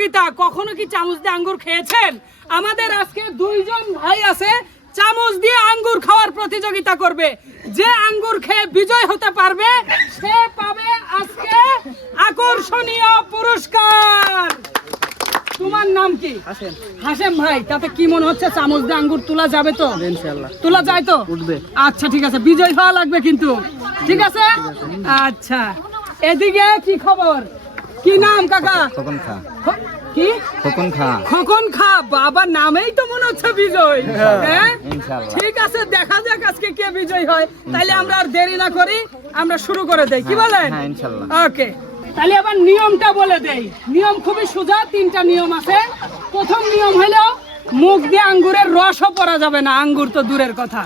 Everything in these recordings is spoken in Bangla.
প্রতিযোগিতা। কখনো কি চামচ দিয়ে আঙ্গুর খেয়েছেন? আমাদের আজকে দুইজন ভাই আছে চামচ দিয়ে আঙ্গুর খাওয়ার প্রতিযোগিতা করবে। যে আঙ্গুর খেয়ে বিজয় হতে পারবে সে পাবে আজকে আকর্ষণীয় পুরস্কার। তোমার নাম কি? হাসেম। হাসেম ভাই, তাতে কি মনে হচ্ছে চামচ দিয়ে আঙ্গুর তোলা যাবে তো? ইনশাআল্লাহ তোলা যায় তো? উঠবে। আচ্ছা ঠিক আছে, বিজয় হওয়া লাগবে কিন্তু, ঠিক আছে? আচ্ছা, এদিকে কি খবর? কি নাম কাকা? খোকন খা। কি? খোকন খা। খোকন খা, বাবা নামেই তো মনে হচ্ছে বিজয়। হ্যাঁ ইনশাআল্লাহ। ঠিক আছে, দেখা যাক আজকে কে বিজয় হয়। তাইলে আমরা আর দেরি না করি, আমরা শুরু করে দেই, কি বলেন? হ্যাঁ ইনশাআল্লাহ। ওকে, তাহলে আবার নিয়মটা বলে দেই। নিয়ম খুবই সোজা, 3টা নিয়ম আছে। প্রথম নিয়ম হলো মুখ দিয়ে আঙ্গুরের রসও পড়া যাবে না, আঙ্গুর তো দূরের কথা।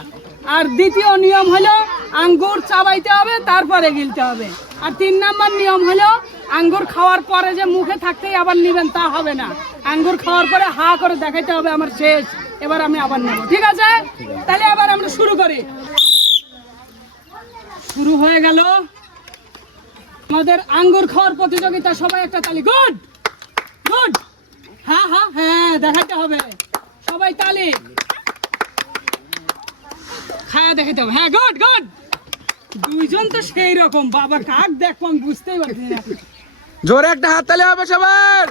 আর দ্বিতীয় নিয়ম হলো আঙ্গুর চাবাইতে হবে, তারপরে গিলতে হবে। আর 3 নাম্বার নিয়ম হলো আঙ্গুর খাওয়ার পরে যে মুখে থাকতেই আবার নিবেন তা হবে না। আঙ্গুর খাওয়ার পরে হা করে দেখাইতে হবে আমার শেষ, এবার আমি আবার নেব, ঠিক আছে? তাহলে আবার আমরা শুরু করি। শুরু হয়ে গেল আমাদের আঙ্গুর খাওয়ার প্রতিযোগিতা। সবাই একটা তালি। Good good. হ্যাঁ হ্যাঁ হ্যাঁ, দেখাতে হবে, সবাই তালি খায়া দেখাতে হবে। হ্যাঁ গুড গুড। দুইজন তো সেই রকম, বাবা কাক দেখো আমি বুঝতেই পারছি না। জোরে একটা হাত তালি হবে সবার।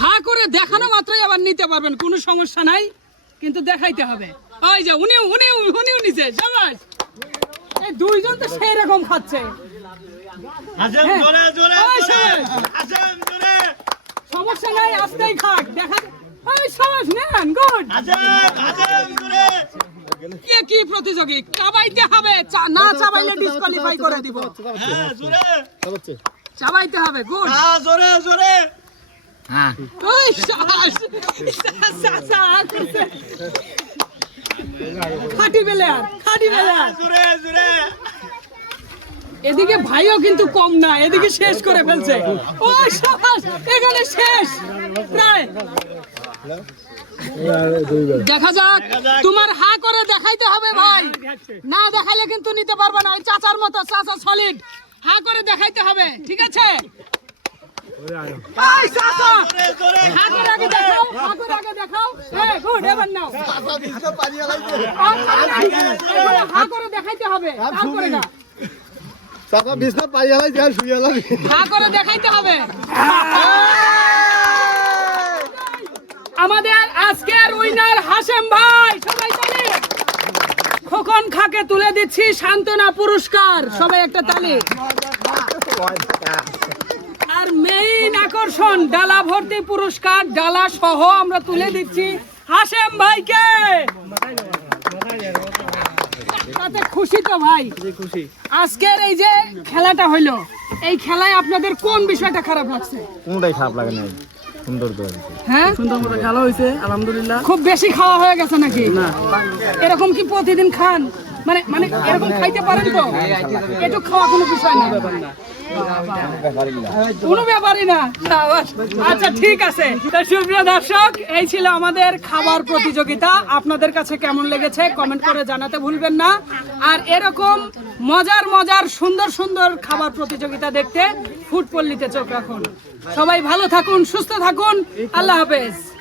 হা করে দেখানো মাত্রই আবার নিতে পারবেন, কোনো সমস্যা নাই, কিন্তু দেখাইতে হবে। ওই যে উনি উনি উনি নিছে, শাবাশ। এই দুইজন তো সেই রকম খাচ্ছে। সমস্যা নাই, আস্তেই খাক, দেখা। ওই শাবাশ, নেন, গুড। কে কি প্রতিযোগী? চাবাইতে হবে, না চাবাইলে ডিসকোয়ালিফাই করে দিব। চাবাইতে হবে, গুড। হ্যাঁ ওই শাবাশ, খাটি বেলার, খাটি বেলার। এদিকে ভাইও কিন্তু কম না, এদিকে শেষ করে ফেলছে। ওই শাবাশ, এখানে শেষ প্রায়। দেখা যাক, তোমার হা করে দেখাইতে হবে ভাই, না দেখাইলে কিন্তু নিতে পারবে না। ওই চাচার মতো, চাচা সলিড, হা করে দেখাইতে হবে, ঠিক আছে? এই চাচা, হা করে আগে দেখাও, হা করে আগে দেখাও। এই গুড, এবার নাও। হা করে দেখাইতে হবে, তারপরে না। চাচা বিছনা পাইয়ালাই যা শুইয়ালাই। হা করে দেখাইতে হবে। আমাদের আজকের উইনার হাসেম ভাই, সবাই তালি। খোকন খাকে তুলে দিচ্ছি সান্ত্বনা পুরস্কার, সবাই একটা তালি। আর মেইন আকর্ষণ ডালা ভর্তি পুরস্কার, ডালা সহ আমরা তুলে দিচ্ছি হাসেম ভাইকে। তাতে খুশি তো ভাই? খুশি। আজকের এই যে খেলাটা হইলো, এই খেলায় আপনাদের কোন বিষয়টা খারাপ লাগছে? কোনটাই খারাপ লাগে না, সুন্দর তো। হ্যাঁ, সুন্দর মতো খেলা হয়েছে, আলহামদুলিল্লাহ। খুব বেশি খাওয়া হয়ে গেছে নাকি? না, এরকম কি প্রতিদিন খান? মানে মানে এরকম খাইতে পারেন তো? একটু খাওয়া কোনো বিষয় না, কোনো ব্যাপারই না। আচ্ছা ঠিক আছে। তো সুপ্রিয় দর্শক, এই ছিল আমাদের খাবার প্রতিযোগিতা। আপনাদের কাছে কেমন লেগেছে কমেন্ট করে জানাতে ভুলবেন না। আর এরকম মজার মজার সুন্দর সুন্দর খাবার প্রতিযোগিতা দেখতে ফুড পল্লীতে চোখ রাখুন। সবাই ভালো থাকুন, সুস্থ থাকুন, আল্লাহ হাফেজ।